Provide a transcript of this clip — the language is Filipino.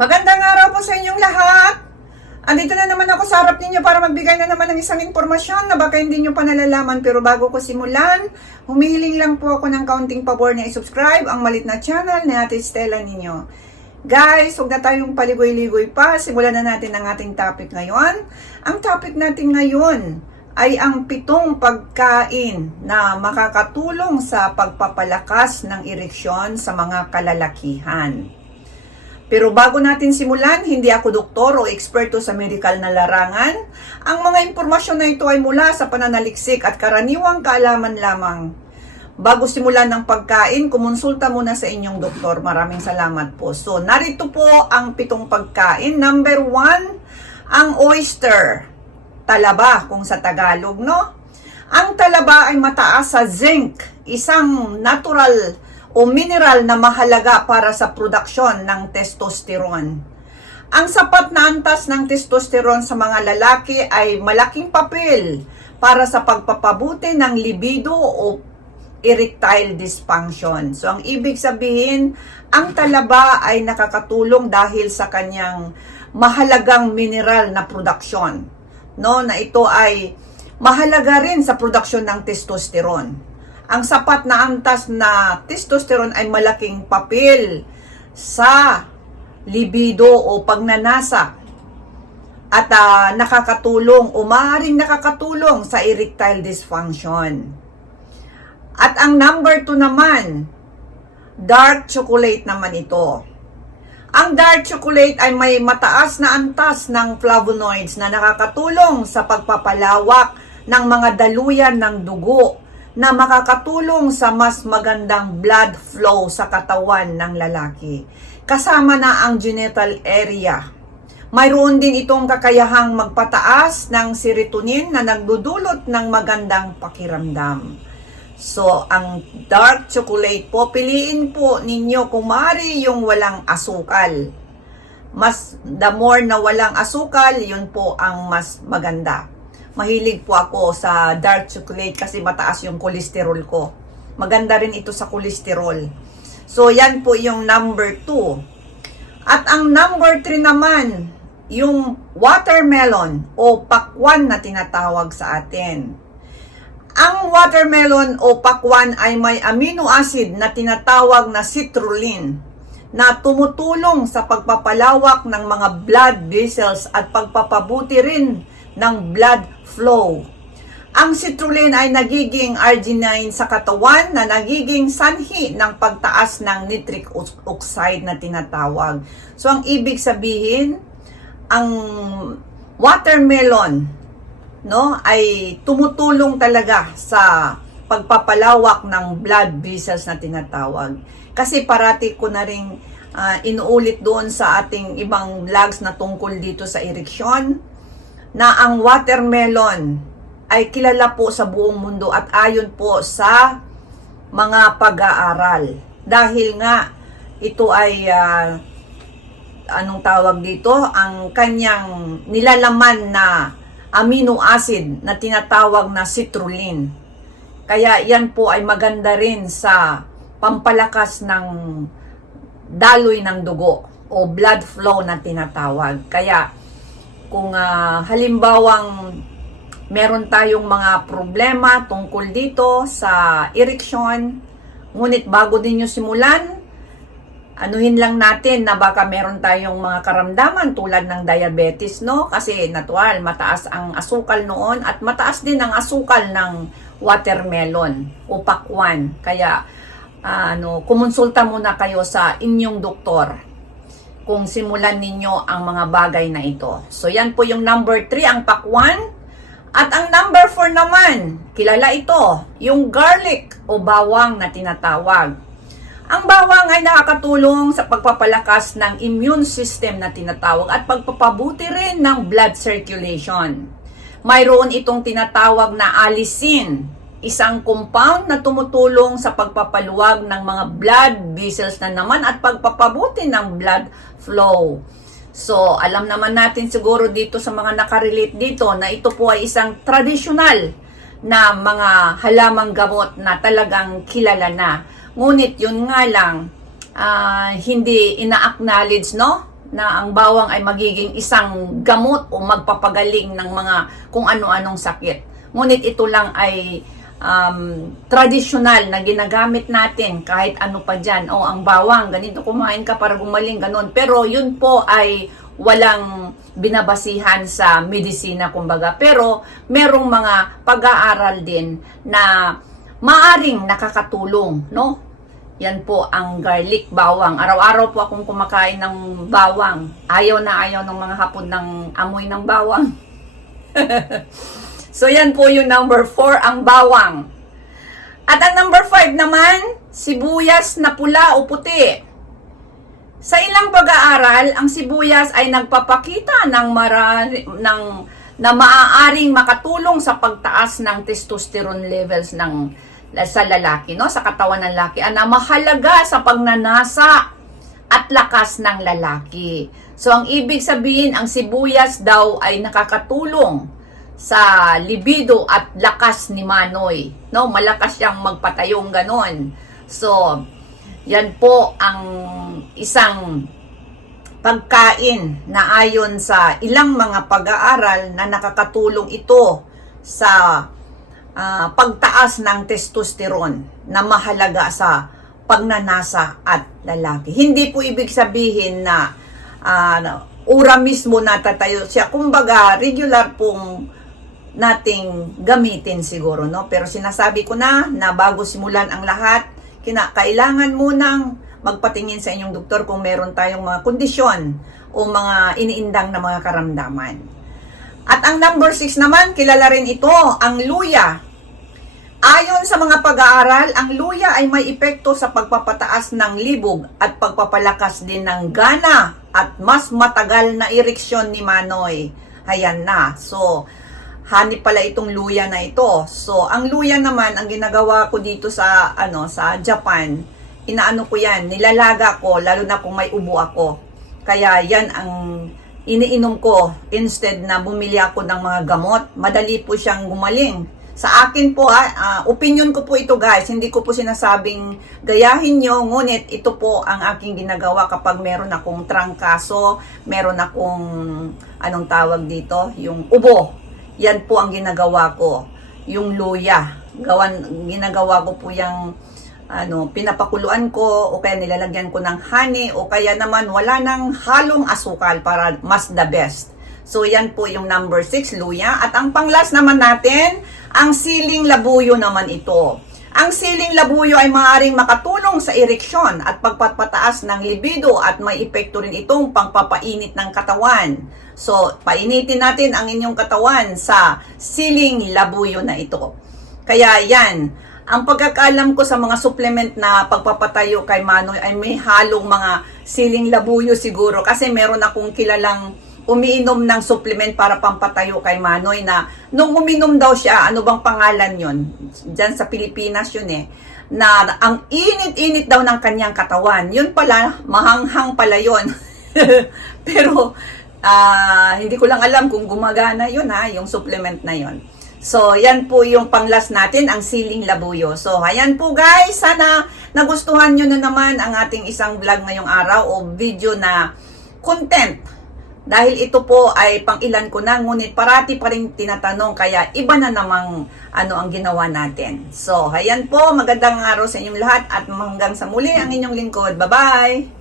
Magandang araw po sa inyong lahat. Andito na naman ako sa harap ninyo para magbigay na naman ng isang impormasyon na baka hindi nyo pa nalalaman pero bago ko simulan, humihiling lang po ako ng kaunting pabor na i-subscribe ang malit na channel ni Ate Stella ninyo. Guys, huwag na tayong paligoy-ligoy pa. Simulan na natin ang ating topic ngayon. Ang topic natin ngayon ay ang pitong pagkain na makakatulong sa pagpapalakas ng ereksyon sa mga kalalakihan. Pero bago natin simulan, hindi ako doktor o eksperto sa medical na larangan. Ang mga impormasyon na ito ay mula sa pananaliksik at karaniwang kaalaman lamang. Bago simulan ng pagkain, kumonsulta muna sa inyong doktor. Maraming salamat po. So, narito po ang pitong pagkain. Number one, ang oyster. Talaba kung sa Tagalog, no? Ang talaba ay mataas sa zinc, isang natural o mineral na mahalaga para sa produksyon ng testosterone. Ang sapat na antas ng testosterone sa mga lalaki ay malaking papel para sa pagpapabuti ng libido o erectile dysfunction. So, ang ibig sabihin, ang talaba ay nakakatulong dahil sa kanyang mahalagang mineral na produksyon. No, na ito ay mahalaga rin sa produksyon ng testosterone. Ang sapat na antas na testosterone ay malaking papel sa libido o pagnanasa at ah, nakakatulong o maaaring nakakatulong sa erectile dysfunction. At ang number 2 naman, dark chocolate naman ito. Ang dark chocolate ay may mataas na antas ng flavonoids na nakakatulong sa pagpapalawak ng mga daluyan ng dugo na makakatulong sa mas magandang blood flow sa katawan ng lalaki. Kasama na ang genital area. Mayroon din itong kakayahang magpataas ng serotonin na nagdudulot ng magandang pakiramdam. So, ang dark chocolate po, piliin po ninyo kung maaari yung walang asukal. Mas, the more na walang asukal, yun po ang mas maganda. Mahilig po ako sa dark chocolate kasi mataas yung cholesterol ko. Maganda rin ito sa cholesterol. So, yan po yung number 2. At ang number 3 naman, yung watermelon o pakwan na tinatawag sa atin. Ang watermelon o pakwan ay may amino acid na tinatawag na citrulline na tumutulong sa pagpapalawak ng mga blood vessels at pagpapabuti rin ng blood flow. Ang citrulline ay nagiging arginine sa katawan na nagiging sanhi ng pagtaas ng nitric oxide na tinatawag. So ang ibig sabihin, ang watermelon no ay tumutulong talaga sa pagpapalawak ng blood vessels na tinatawag. Kasi parati ko na ring ah, inuulit doon sa ating ibang vlogs na tungkol dito sa ereksyon na ang watermelon ay kilala po sa buong mundo at ayon po sa mga pag-aaral. Dahil nga ito ay ah, anong tawag dito, ang kanyang nilalaman na amino acid na tinatawag na citrulline. Kaya yan po ay maganda rin sa pampalakas ng daloy ng dugo o blood flow na tinatawag. Kaya kung ah, halimbawang meron tayong mga problema tungkol dito sa ereksyon, ngunit bago din nyo simulan, anuhin lang natin na baka meron tayong mga karamdaman tulad ng diabetes, no? Kasi natural, mataas ang asukal noon at mataas din ang asukal ng watermelon o pakwan. Kaya, ah, ano, kumonsulta muna kayo sa inyong doktor kung simulan ninyo ang mga bagay na ito. So, yan po yung number 3, ang pakwan. At ang number 4 naman, kilala ito, yung garlic o bawang na tinatawag. Ang bawang ay nakakatulong sa pagpapalakas ng immune system na tinatawag at pagpapabuti rin ng blood circulation. Mayroon itong tinatawag na allicin, isang compound na tumutulong sa pagpapaluwag ng mga blood vessels na naman at pagpapabuti ng blood flow. So, alam naman natin siguro dito sa mga nakarelate dito na ito po ay isang tradisyonal na mga halamang gamot na talagang kilala na. Ngunit yun nga lang, ah, hindi ina-acknowledge no? na ang bawang ay magiging isang gamot o magpapagaling ng mga kung ano-anong sakit. Ngunit ito lang ay um, tradisyonal na ginagamit natin kahit ano pa dyan. O ang bawang, ganito kumain ka para gumaling, ganun. Pero yun po ay walang binabasihan sa medisina kumbaga. Pero merong mga pag-aaral din na maaring nakakatulong, no? Yan po ang garlic bawang. Araw-araw po akong kumakain ng bawang. Ayaw na ayaw ng mga hapon ng amoy ng bawang. so yan po yung number 4, ang bawang. At ang number 5 naman, sibuyas na pula o puti. Sa ilang pag-aaral, ang sibuyas ay nagpapakita ng marami, ng na maaaring makatulong sa pagtaas ng testosterone levels ng sa lalaki, no? Sa katawan ng lalaki, na mahalaga sa pagnanasa at lakas ng lalaki. So, ang ibig sabihin, ang sibuyas daw ay nakakatulong sa libido at lakas ni Manoy. No, malakas siyang magpatayong ganon. So, yan po ang isang pagkain na ayon sa ilang mga pag-aaral na nakakatulong ito sa ah, pagtaas ng testosterone na mahalaga sa pagnanasa at lalaki. Hindi po ibig sabihin na ah, ura mismo natatayo siya. Kumbaga, regular pong nating gamitin siguro, no? Pero sinasabi ko na, na bago simulan ang lahat, kina, kailangan munang magpatingin sa inyong doktor kung meron tayong mga kondisyon o mga iniindang na mga karamdaman. At ang number 6 naman, kilala rin ito, ang luya. Ayon sa mga pag-aaral, ang luya ay may epekto sa pagpapataas ng libog at pagpapalakas din ng gana at mas matagal na ereksyon ni Manoy. Ayan na. So, honey pala itong luya na ito. So, ang luya naman, ang ginagawa ko dito sa, ano, sa Japan, inaano ko yan, nilalaga ko, lalo na kung may ubo ako. Kaya yan ang iniinom ko instead na bumili ako ng mga gamot. Madali po siyang gumaling. Sa akin po, ah, ah, opinion ko po ito guys, hindi ko po sinasabing gayahin nyo, ngunit ito po ang aking ginagawa kapag meron akong trangkaso, meron akong, anong tawag dito, yung ubo. Yan po ang ginagawa ko, yung luya. Gawan, ginagawa ko po yung ano, pinapakuluan ko o kaya nilalagyan ko ng honey o kaya naman wala nang halong asukal para mas the best. So yan po yung number 6, luya. At ang panglas naman natin, ang siling labuyo naman ito. Ang siling labuyo ay maaaring makatulong sa ereksyon at pagpapataas ng libido at may epekto rin itong pangpapainit ng katawan. So, painitin natin ang inyong katawan sa siling labuyo na ito. Kaya yan, ang pagkakaalam ko sa mga supplement na pagpapatayo kay Manoy ay may halong mga siling labuyo siguro kasi meron akong kilalang umiinom ng supplement para pampatayo kay Manoy na nung uminom daw siya, ano bang pangalan yon Diyan sa Pilipinas yun eh na ang init-init daw ng kanyang katawan. Yun pala, mahanghang pala yun. Pero, ah, hindi ko lang alam kung gumagana yun ha, yung supplement na yun. So, yan po yung panglas natin, ang siling labuyo. So, ayan po guys, sana nagustuhan nyo na naman ang ating isang vlog ngayong araw o video na content. Dahil ito po ay pang ilan ko na, ngunit parati pa rin tinatanong, kaya iba na namang ano ang ginawa natin. So, ayan po, magandang araw sa inyong lahat at hanggang sa muli ang inyong lingkod. Bye-bye!